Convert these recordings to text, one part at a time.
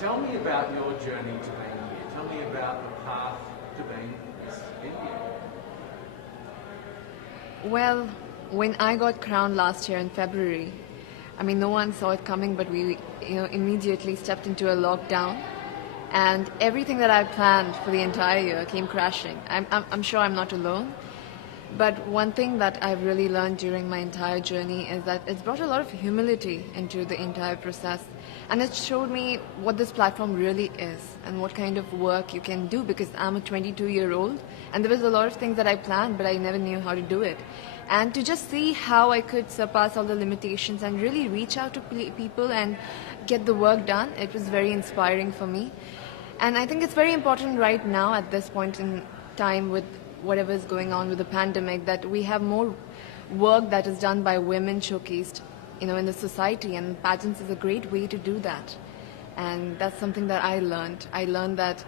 Tell me about your journey to being here. Tell me about the path to being Miss India. Well, when I got crowned last year in February, I mean, no one saw it coming, but we, immediately stepped into a lockdown, and everything that I planned for the entire year came crashing. I'm sure I'm not alone. But one thing that I've really learned during my entire journey is that it's brought a lot of humility into the entire process. And it showed me what this platform really is and what kind of work you can do, because I'm a 22-year-old and there was a lot of things that I planned, but I never knew how to do it. And to just see how I could surpass all the limitations and really reach out to people and get the work done, it was very inspiring for me. And I think it's very important right now at this point in time with whatever is going on with the pandemic, that we have more work that is done by women showcased, in the society, and pageants is a great way to do that. And that's something that I learned. I learned that,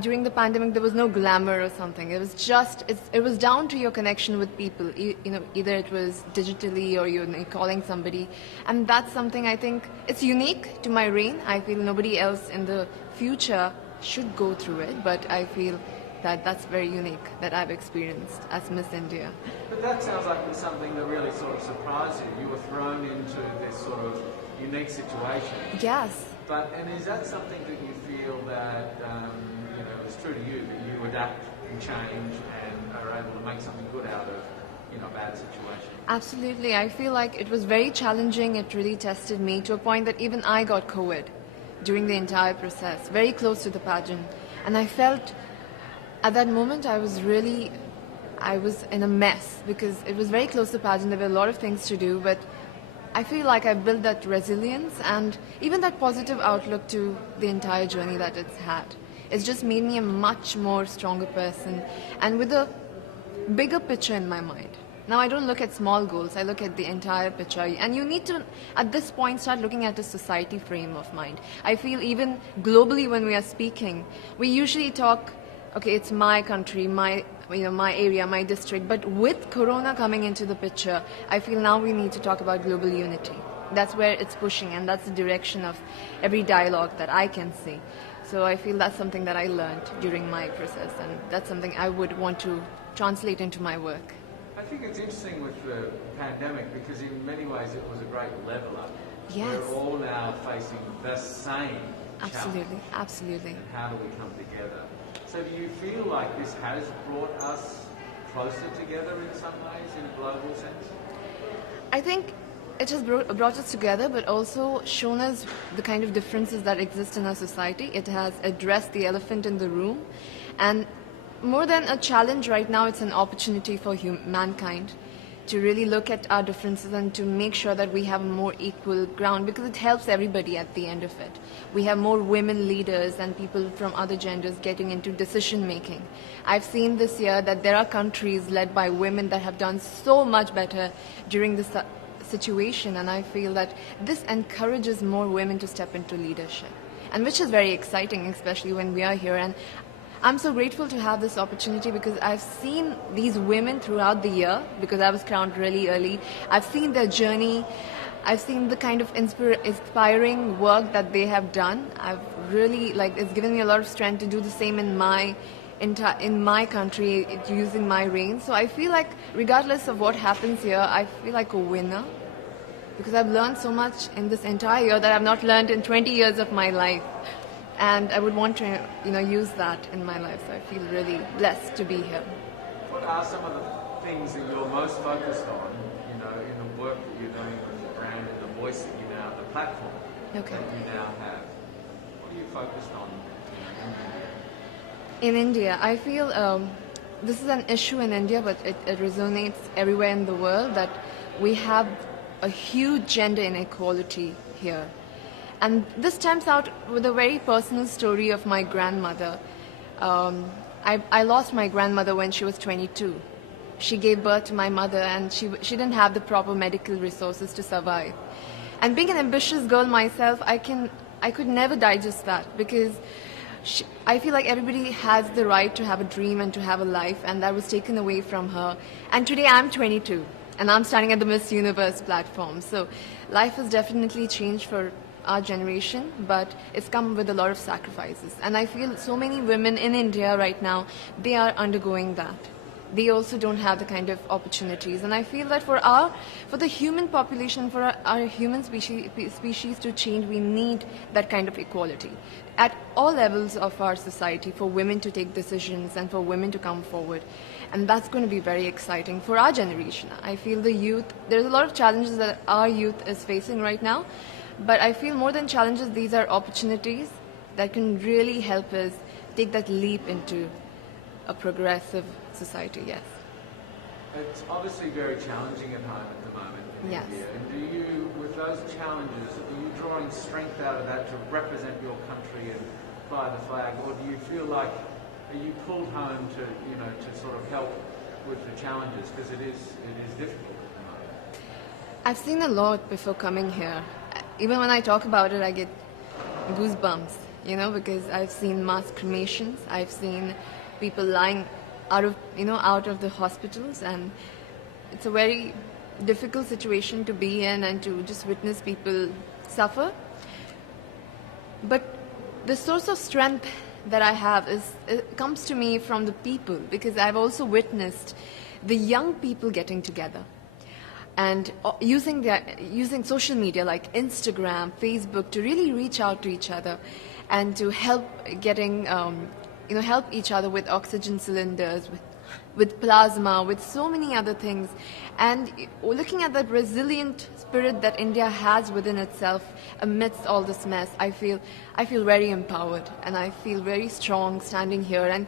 during the pandemic there was no glamour or something. It was just, it was down to your connection with people. Either it was digitally or you're calling somebody, and that's something I think it's unique to my reign. I feel nobody else in the future should go through it, but I feel that's very unique that I've experienced as Miss India. But that sounds like it's something that really sort of surprised you. You were thrown into this sort of unique situation. Yes. And is that something that you feel that is true to you, that you adapt and change and are able to make something good out of a bad situation? Absolutely. I feel like it was very challenging. It really tested me to a point that even I got COVID during the entire process, very close to the pageant. And I felt at that moment I was in a mess, because it was very close to pageant. There were a lot of things to do, but I feel like I built that resilience and even that positive outlook to the entire journey that it's had. It's just made me a much more stronger person and with a bigger picture in my mind. Now I don't look at small goals, I look at the entire picture. And you need to, at this point, start looking at a society frame of mind. I feel even globally when we are speaking, we usually talk, okay, it's my country, my area, my district. But with Corona coming into the picture, I feel now we need to talk about global unity. That's where it's pushing, and that's the direction of every dialogue that I can see. So I feel that's something that I learned during my process, and that's something I would want to translate into my work. I think it's interesting with the pandemic, because in many ways it was a great leveler. Yes. We're all now facing the same Absolutely, challenge. absolutely. And how do we come together? So do you feel like this has brought us closer together in some ways, in a global sense? I think it has brought us together, but also shown us the kind of differences that exist in our society. It has addressed the elephant in the room. And more than a challenge right now, it's an opportunity for mankind to really look at our differences and to make sure that we have a more equal ground, because it helps everybody at the end of it. We have more women leaders and people from other genders getting into decision making. I've seen this year that there are countries led by women that have done so much better during this situation, and I feel that this encourages more women to step into leadership, and which is very exciting, especially when we are here. And I'm so grateful to have this opportunity, because I've seen these women throughout the year, because I was crowned really early. I've seen their journey. I've seen the kind of inspiring work that they have done. I've really, it's given me a lot of strength to do the same in my country, using my reign. So I feel like regardless of what happens here, I feel like a winner, because I've learned so much in this entire year that I've not learned in 20 years of my life. And I would want to, use that in my life. So I feel really blessed to be here. What are some of the things that you're most focused on, in the work that you're doing with the brand and the voice that you now, the platform that you now have? What are you focused on in India? I feel this is an issue in India, but it resonates everywhere in the world, that we have a huge gender inequality here. And this stems out with a very personal story of my grandmother. I lost my grandmother when she was 22. She gave birth to my mother, and she didn't have the proper medical resources to survive. And being an ambitious girl myself, I could never digest that, because I feel like everybody has the right to have a dream and to have a life, and that was taken away from her. And today I'm 22, and I'm standing at the Miss Universe platform. So life has definitely changed for our generation, but it's come with a lot of sacrifices. And I feel so many women in India right now, they are undergoing that. They also don't have the kind of opportunities. And I feel that for the human population, for our human species to change, we need that kind of equality at all levels of our society, for women to take decisions and for women to come forward. And that's going to be very exciting for our generation. I feel the youth, there's a lot of challenges that our youth is facing right now, but I feel more than challenges, these are opportunities that can really help us take that leap into a progressive society, yes. It's obviously very challenging at home at the moment in Yes. India. And do you, with those challenges, are you drawing strength out of that to represent your country and fly the flag, or do you feel like, are you pulled home to, you know, to sort of help with the challenges, because it is difficult at the moment? I've seen a lot before coming here. Even when I talk about it, I get goosebumps, you know, because I've seen mass cremations, I've seen people lying out of the hospitals, and it's a very difficult situation to be in and to just witness people suffer. But the source of strength that I have it comes to me from the people, because I've also witnessed the young people getting together and using social media like Instagram, Facebook to really reach out to each other and to help help each other with oxygen cylinders, with plasma, with so many other things. And looking at that resilient spirit that India has within itself amidst all this mess, I feel very empowered and I feel very strong standing here. And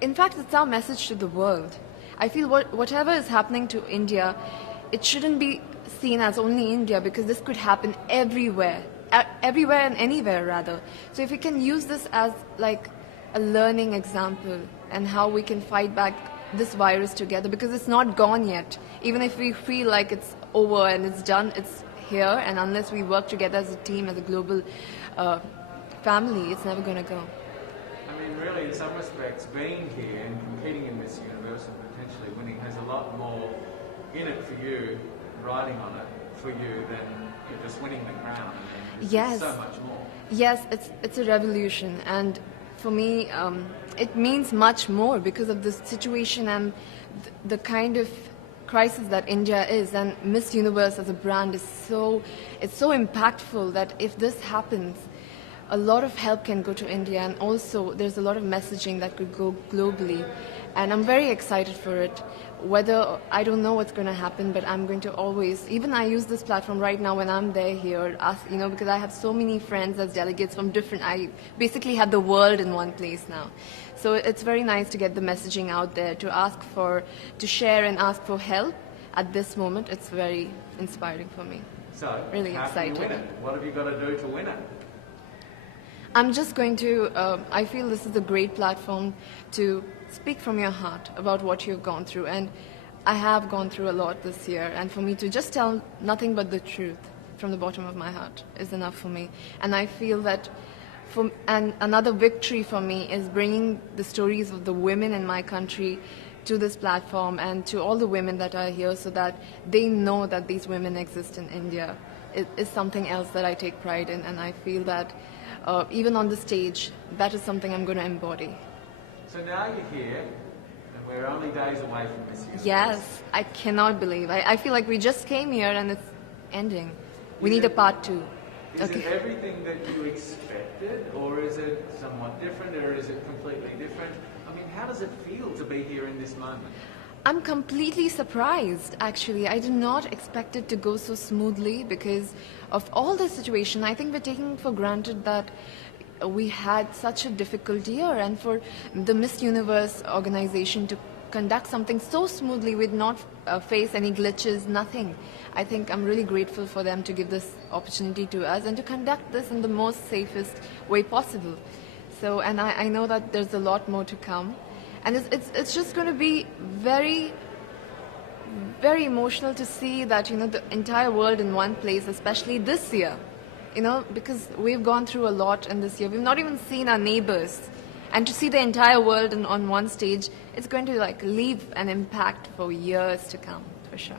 in fact, it's our message to the world. I feel whatever is happening to India, it shouldn't be seen as only India, because this could happen everywhere and anywhere rather. So if we can use this as like a learning example and how we can fight back this virus together, because it's not gone yet. Even if we feel like it's over and it's done, it's here, and unless we work together as a team, as a global family, it's never going to go. I mean, really, in some respects, being here and competing in Miss Universe and potentially winning has a lot more in it for you, riding on it for you, than just winning the crown. I mean, yes. So much more. Yes, it's a revolution, and for me, it means much more because of the situation and the kind of crisis that India is. And Miss Universe as a brand is so impactful that if this happens, a lot of help can go to India, and also there's a lot of messaging that could go globally. And I'm very excited for it. Whether, I don't know what's going to happen, but I'm going to always, even I use this platform right now when I'm there here, because I have so many friends as delegates from I basically have the world in one place now. So it's very nice to get the messaging out there, to share and ask for help at this moment. It's very inspiring for me. So, really how excited. Can you win it? What have you got to do to win it? I'm just going to, I feel this is a great platform to speak from your heart about what you've gone through. And I have gone through a lot this year. And for me to just tell nothing but the truth from the bottom of my heart is enough for me. And I feel that another victory for me is bringing the stories of the women in my country to this platform and to all the women that are here, so that they know that these women exist in India. It is something else that I take pride in, and I feel that even on the stage, that is something I'm going to embody. So now you're here, and we're only days away from Miss Universe. Yes, I cannot believe. I feel like we just came here and it's ending. We need a part 2. Is it everything that you expected, or is it somewhat different, or is it completely different? I mean, how does it feel to be here in this moment? I'm completely surprised, actually. I did not expect it to go so smoothly because of all the situation. I think we're taking for granted that we had such a difficult year, and for the Miss Universe organization to conduct something so smoothly with not face any glitches, nothing. I think I'm really grateful for them to give this opportunity to us and to conduct this in the most safest way possible. So, and I know that there's a lot more to come. And it's just going to be very, very emotional to see that, the entire world in one place, especially this year, because we've gone through a lot in this year. We've not even seen our neighbors. And to see the entire world on one stage, it's going to leave an impact for years to come, for sure.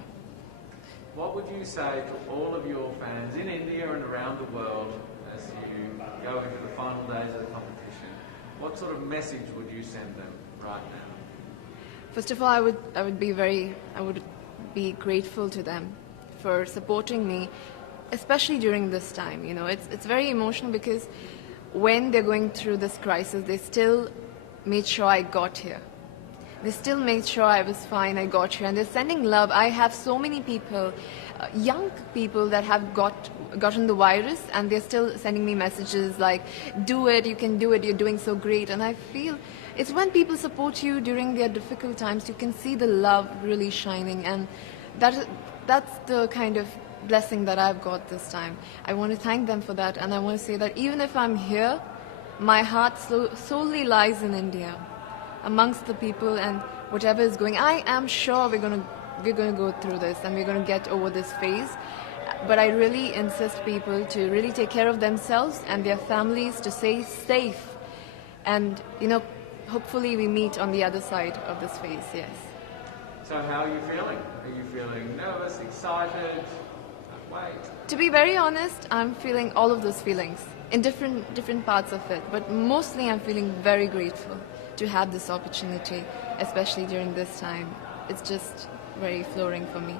What would you say to all of your fans in India and around the world as you go into the final days of the competition. What sort of message would you send them right now? First of all, I would be grateful to them for supporting me, especially during this time. You know, it's very emotional because when they're going through this crisis, they still made sure I got here. They still made sure I was fine, I got here, and they're sending love. I have so many people, young people that have gotten the virus, and they're still sending me messages like, do it, you can do it, you're doing so great. And I feel it's when people support you during their difficult times, you can see the love really shining, and that's the kind of blessing that I've got this time. I want to thank them for that, and I want to say that even if I'm here, my heart solely lies in India, amongst the people, and whatever is going. I am sure we're going to go through this, and we're going to get over this phase. But I really insist people to really take care of themselves and their families, to stay safe, and hopefully we meet on the other side of this phase. Yes. So how are you feeling? Are you feeling nervous, excited? Wait. To be very honest, I'm feeling all of those feelings in different parts of it. But mostly I'm feeling very grateful to have this opportunity, especially during this time. It's just very flooring for me.